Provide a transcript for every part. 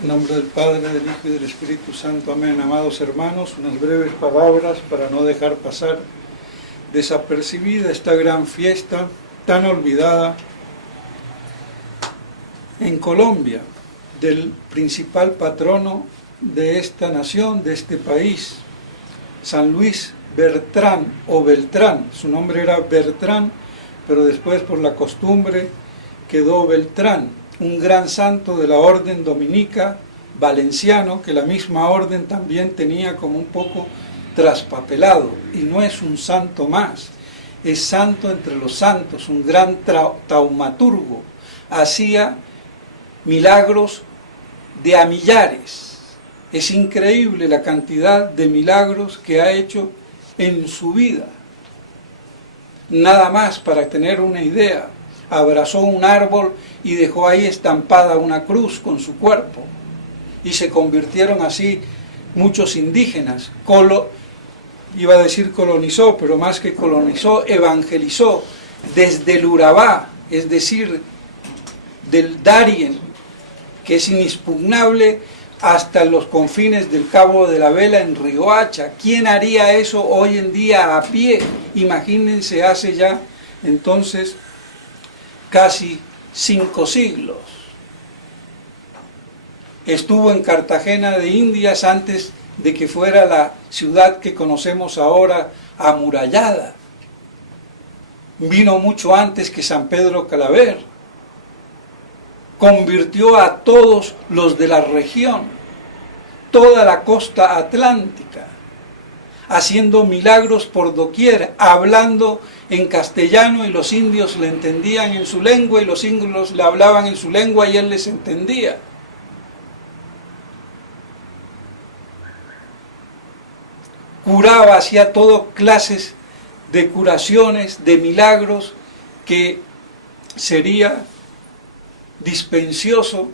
En nombre del Padre, del Hijo y del Espíritu Santo. Amén. Amados hermanos, unas breves palabras para no dejar pasar desapercibida esta gran fiesta tan olvidada en Colombia, del principal patrono de esta nación, de este país, San Luis Bertrán o Beltrán. Su nombre era Bertrán, pero después por la costumbre quedó Beltrán, un gran santo de la orden dominica valenciano, que la misma orden también tenía como un poco traspapelado, y no es un santo más, es santo entre los santos, un gran taumaturgo, hacía milagros de a millares. Es increíble la cantidad de milagros que ha hecho en su vida. Nada más para tener una idea, abrazó un árbol y dejó ahí estampada una cruz con su cuerpo, y se convirtieron así muchos indígenas. Iba a decir colonizó, pero más que colonizó, evangelizó desde el Urabá, es decir, del Darién, que es inexpugnable, hasta los confines del Cabo de la Vela en Riohacha. ¿Quién haría eso hoy en día a pie? Imagínense, hace ya entonces casi 5 siglos. Estuvo en Cartagena de Indias antes de que fuera la ciudad que conocemos ahora amurallada. Vino mucho antes que San Pedro Claver. Convirtió a todos los de la región, toda la costa atlántica, haciendo milagros por doquier, hablando en castellano, y los indios le entendían en su lengua, y los indios le hablaban en su lengua y él les entendía. Curaba, hacía todas clases de curaciones, de milagros, que sería dispensioso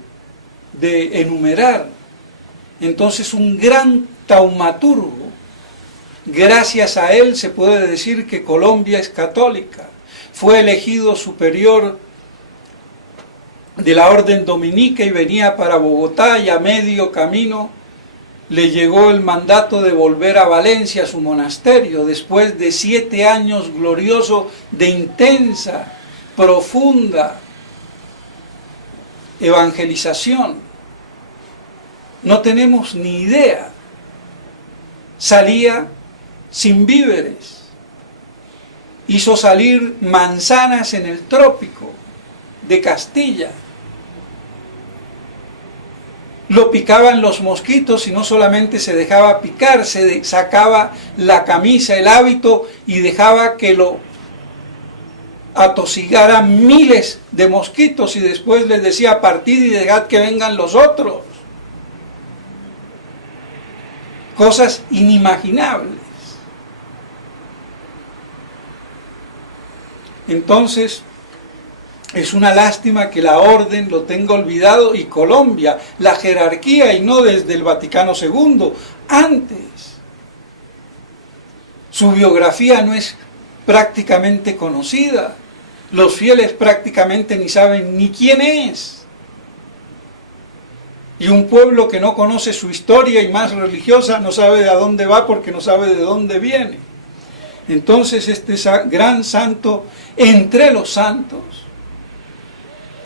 de enumerar. Entonces, un gran taumaturgo. Gracias a él se puede decir que Colombia es católica. Fue elegido superior de la orden dominica y venía para Bogotá, y a medio camino le llegó el mandato de volver a Valencia, a su monasterio, después de 7 años gloriosos de intensa, profunda evangelización. No tenemos ni idea. Salía sin víveres, hizo salir manzanas en el trópico de Castilla. Lo picaban los mosquitos, y no solamente se dejaba picar, se sacaba la camisa, el hábito, y dejaba que lo atosigara miles de mosquitos, y después les decía: partid y dejad que vengan los otros. Cosas inimaginables. Entonces, es una lástima que la orden lo tenga olvidado, y Colombia, la jerarquía, y no desde el Vaticano II, antes. Su biografía no es prácticamente conocida. Los fieles prácticamente ni saben ni quién es. Y un pueblo que no conoce su historia, y más religiosa, no sabe de a dónde va porque no sabe de dónde viene. Entonces, este gran santo entre los santos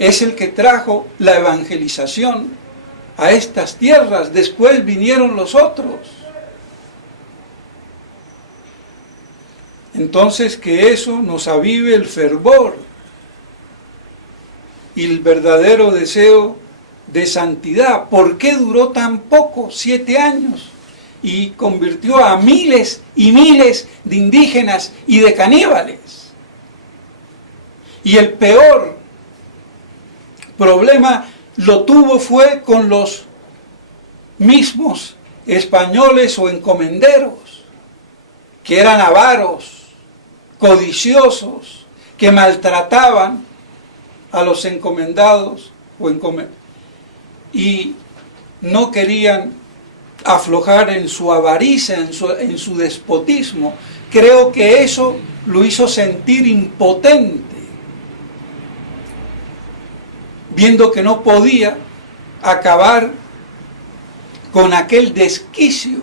es el que trajo la evangelización a estas tierras. Después vinieron los otros. Entonces, que eso nos avive el fervor y el verdadero deseo de santidad. ¿Por qué duró tan poco? 7 años. Y convirtió a miles y miles de indígenas y de caníbales. Y el peor problema lo tuvo fue con los mismos españoles o encomenderos, que eran avaros, codiciosos, que maltrataban a los encomendados y no querían aflojar en su avaricia, en su despotismo. Creo que eso lo hizo sentir impotente, viendo que no podía acabar con aquel desquicio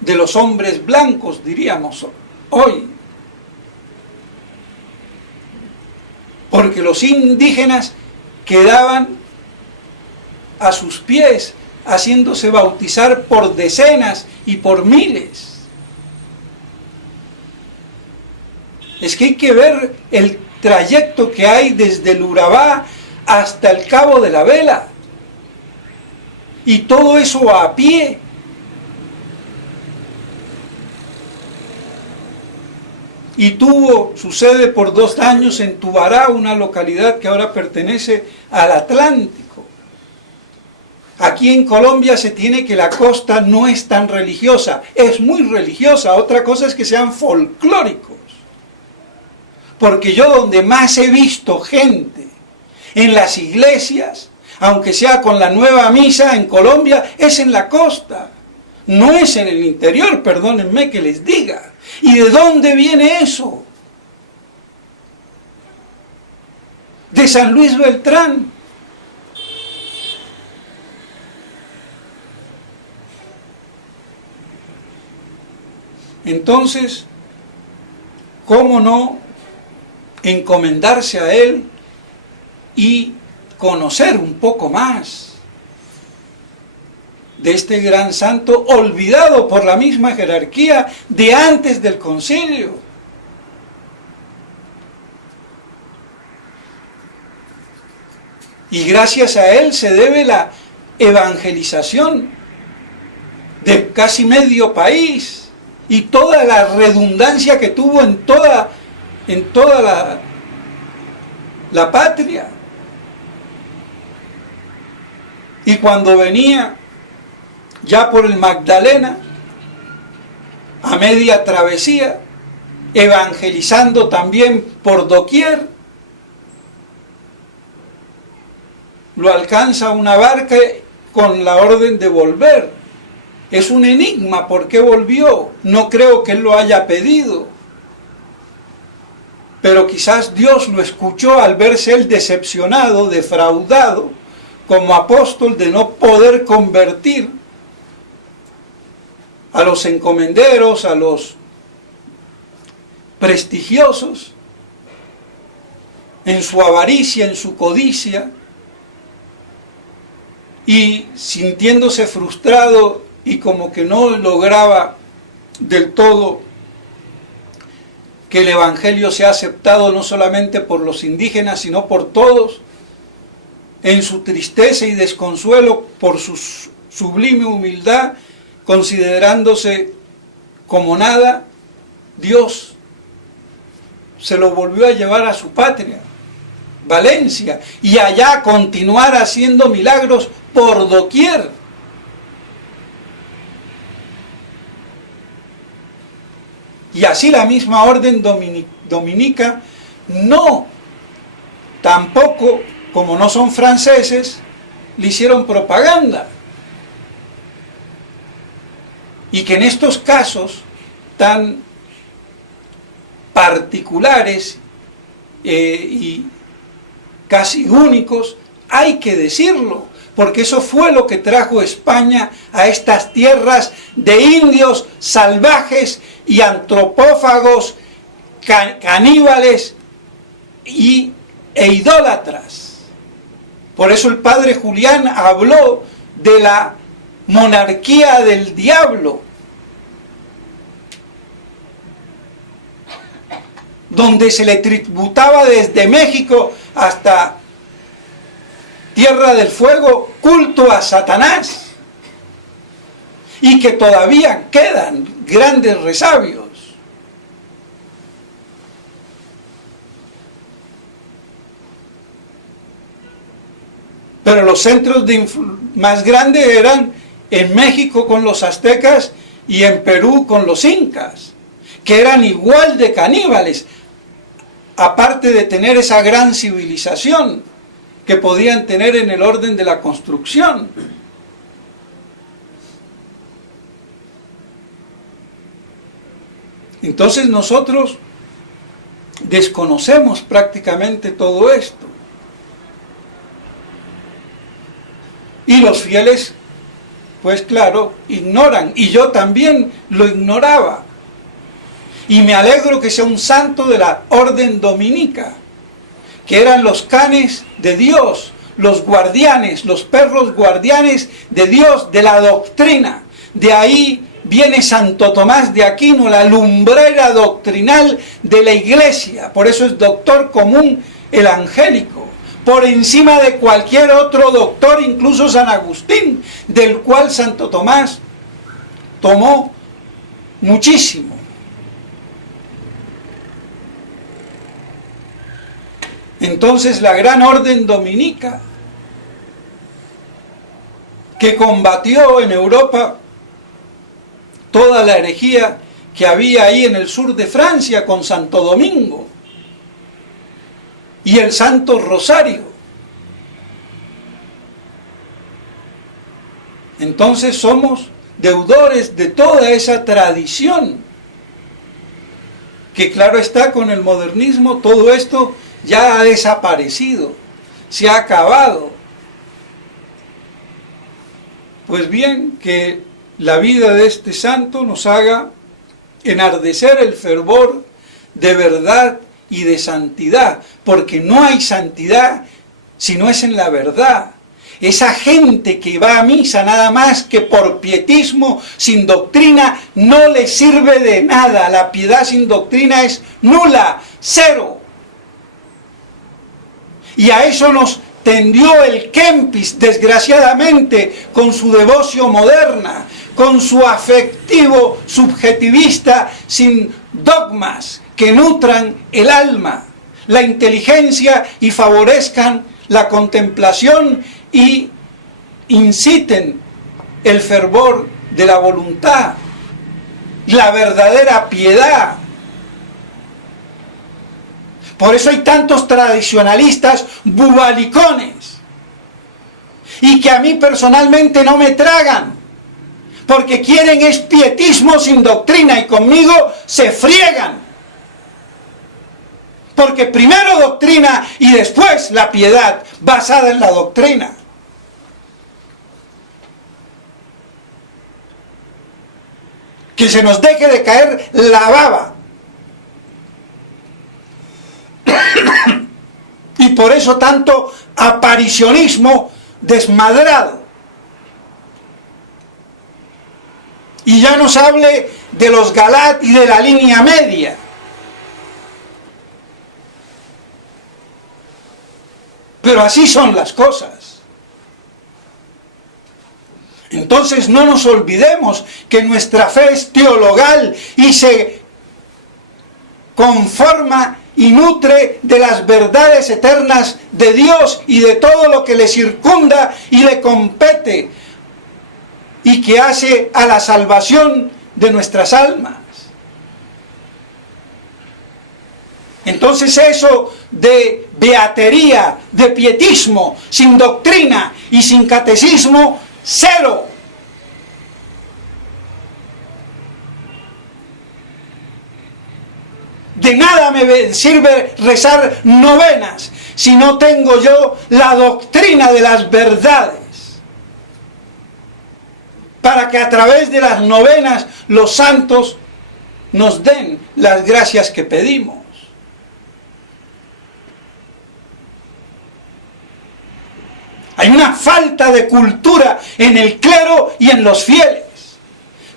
de los hombres blancos, diríamos hoy. Porque los indígenas quedaban a sus pies, haciéndose bautizar por decenas y por miles. Es que hay que ver el trayecto que hay desde el Urabá hasta el Cabo de la Vela. Y todo eso a pie. Y tuvo su sede por 2 años en Tubará, una localidad que ahora pertenece al Atlántico. Aquí en Colombia se tiene que la costa no es tan religiosa, es muy religiosa. Otra cosa es que sean folclóricos. Porque yo donde más he visto gente en las iglesias, aunque sea con la nueva misa en Colombia, es en la costa. No es en el interior, perdónenme que les diga. ¿Y de dónde viene eso? De San Luis Beltrán. Entonces, ¿cómo no encomendarse a él y conocer un poco más de este gran santo olvidado por la misma jerarquía de antes del concilio? Y gracias a él se debe la evangelización de casi medio país y toda la redundancia que tuvo en toda la patria. Y cuando venía ya por el Magdalena, a media travesía, evangelizando también por doquier, lo alcanza una barca con la orden de volver. Es un enigma por qué volvió. No creo que él lo haya pedido. Pero quizás Dios lo escuchó al verse él decepcionado, defraudado, como apóstol, de no poder convertir a los encomenderos, a los prestigiosos, en su avaricia, en su codicia, y sintiéndose frustrado y como que no lograba del todo que el Evangelio sea aceptado no solamente por los indígenas, sino por todos, en su tristeza y desconsuelo por su sublime humildad, considerándose como nada, Dios se lo volvió a llevar a su patria, Valencia, y allá continuar haciendo milagros por doquier. Y así la misma orden dominica, no, tampoco, como no son franceses, le hicieron propaganda. Y que en estos casos tan particulares y casi únicos, hay que decirlo, porque eso fue lo que trajo España a estas tierras de indios salvajes y antropófagos, caníbales e idólatras. Por eso el padre Julián habló de la monarquía del diablo, donde se le tributaba desde México hasta Tierra del Fuego culto a Satanás, y que todavía quedan grandes resabios. Pero los centros más grandes eran en México con los aztecas y en Perú con los incas, que eran igual de caníbales, aparte de tener esa gran civilización que podían tener en el orden de la construcción. Entonces nosotros desconocemos prácticamente todo esto. Y los fieles Pues claro, ignoran, y yo también lo ignoraba. Y me alegro que sea un santo de la orden dominica, que eran los canes de Dios, los guardianes, los perros guardianes de Dios, de la doctrina. De ahí viene Santo Tomás de Aquino, la lumbrera doctrinal de la Iglesia. Por eso es doctor común el angélico, por encima de cualquier otro doctor, incluso San Agustín, del cual Santo Tomás tomó muchísimo. Entonces la gran orden dominica, que combatió en Europa toda la herejía que había ahí en el sur de Francia con Santo Domingo y el Santo Rosario. Entonces somos deudores de toda esa tradición, que claro está, con el modernismo todo esto ya ha desaparecido, se ha acabado. Pues bien, que la vida de este santo nos haga enardecer el fervor de verdad y de santidad, porque no hay santidad si no es en la verdad. Esa gente que va a misa nada más que por pietismo, sin doctrina, no le sirve de nada. La piedad sin doctrina es nula, cero. Y a eso nos tendió el Kempis, desgraciadamente, con su devoción moderna, con su afectivo subjetivista sin dogmas que nutran el alma, la inteligencia y favorezcan la contemplación y inciten el fervor de la voluntad, la verdadera piedad. Por eso hay tantos tradicionalistas bubalicones, y que a mí personalmente no me tragan, porque quieren es pietismo sin doctrina, y conmigo se friegan. Porque primero doctrina y después la piedad basada en la doctrina. Que se nos deje de caer la baba. Y por eso tanto aparicionismo desmadrado. Y ya nos hable de los Galat y de la línea media. Pero así son las cosas. Entonces no nos olvidemos que nuestra fe es teologal y se conforma y nutre de las verdades eternas de Dios y de todo lo que le circunda y le compete y que hace a la salvación de nuestras almas. Entonces eso de beatería, de pietismo, sin doctrina y sin catecismo, cero. De nada me sirve rezar novenas si no tengo yo la doctrina de las verdades, para que a través de las novenas los santos nos den las gracias que pedimos. Hay una falta de cultura en el clero y en los fieles.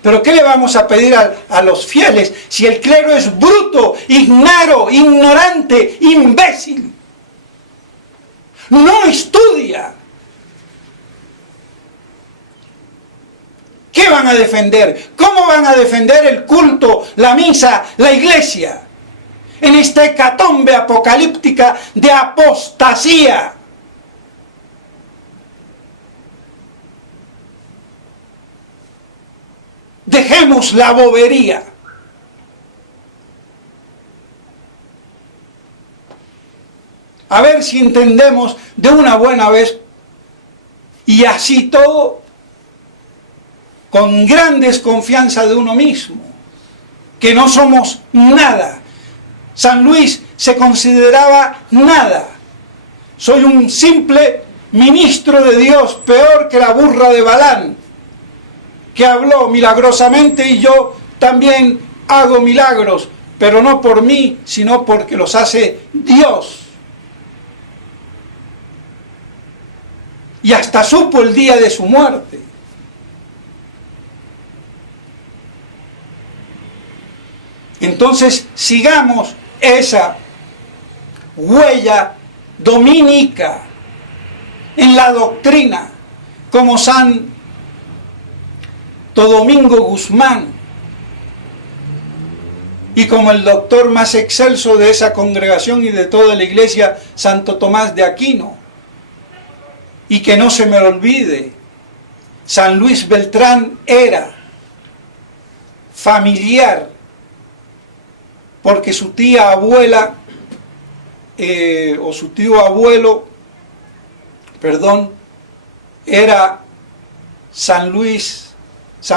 ¿Pero qué le vamos a pedir a los fieles si el clero es bruto, ignaro, ignorante, imbécil? No estudia. ¿Qué van a defender? ¿Cómo van a defender el culto, la misa, la iglesia? En esta hecatombe apocalíptica de apostasía. Dejemos la bobería. A ver si entendemos de una buena vez, y así todo, con gran desconfianza de uno mismo, que no somos nada. San Luis se consideraba nada. Soy un simple ministro de Dios, peor que la burra de Balán. que habló milagrosamente y yo también hago milagros, pero no por mí, sino porque los hace Dios. Y hasta supo el día de su muerte. Entonces, sigamos esa huella dominica en la doctrina, como Santo Domingo Guzmán y como el doctor más excelso de esa congregación y de toda la iglesia, Santo Tomás de Aquino. Y que no se me olvide, San Luis Beltrán era familiar, porque su tía abuela, o su tío abuelo, perdón, era San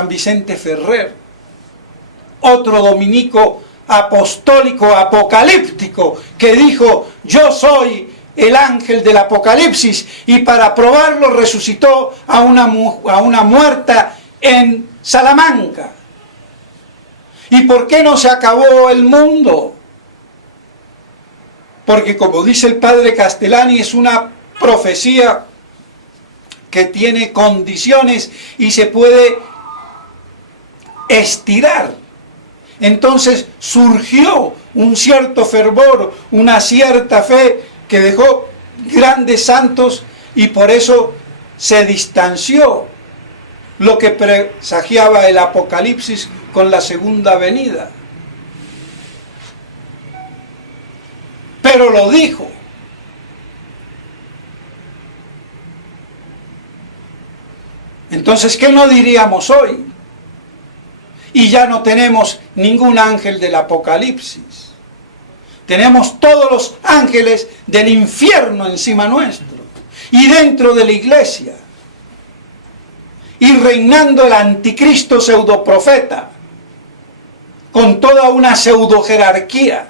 Vicente Ferrer, otro dominico apostólico, apocalíptico, que dijo: yo soy el ángel del Apocalipsis, y para probarlo resucitó a una muerta en Salamanca. ¿Y por qué no se acabó el mundo? Porque, como dice el padre Castellani, es una profecía que tiene condiciones y se puede estirar. Entonces surgió un cierto fervor, una cierta fe que dejó grandes santos, y por eso se distanció lo que presagiaba el Apocalipsis con la segunda venida. Pero lo dijo. Entonces, ¿qué no diríamos hoy? Y ya no tenemos ningún ángel del Apocalipsis. Tenemos todos los ángeles del infierno encima nuestro y dentro de la iglesia. Y reinando el anticristo pseudoprofeta, con toda una pseudo jerarquía,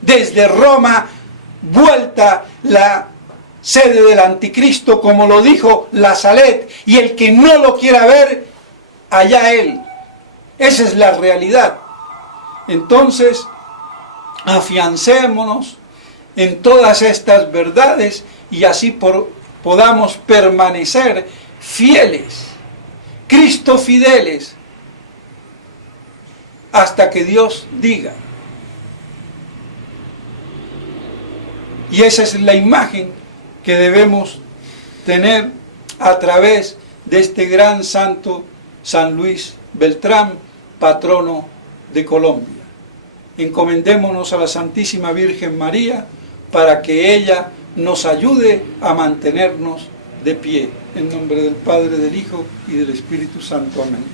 desde Roma, vuelta la sede del anticristo, como lo dijo La Salette, y el que no lo quiera ver, allá él. Esa es la realidad. Entonces, afiancémonos en todas estas verdades y así podamos permanecer fieles, Cristo fideles, hasta que Dios diga. Y esa es la imagen que debemos tener a través de este gran santo San Luis Beltrán, patrono de Colombia. Encomendémonos a la Santísima Virgen María para que ella nos ayude a mantenernos de pie. En nombre del Padre, del Hijo y del Espíritu Santo. Amén.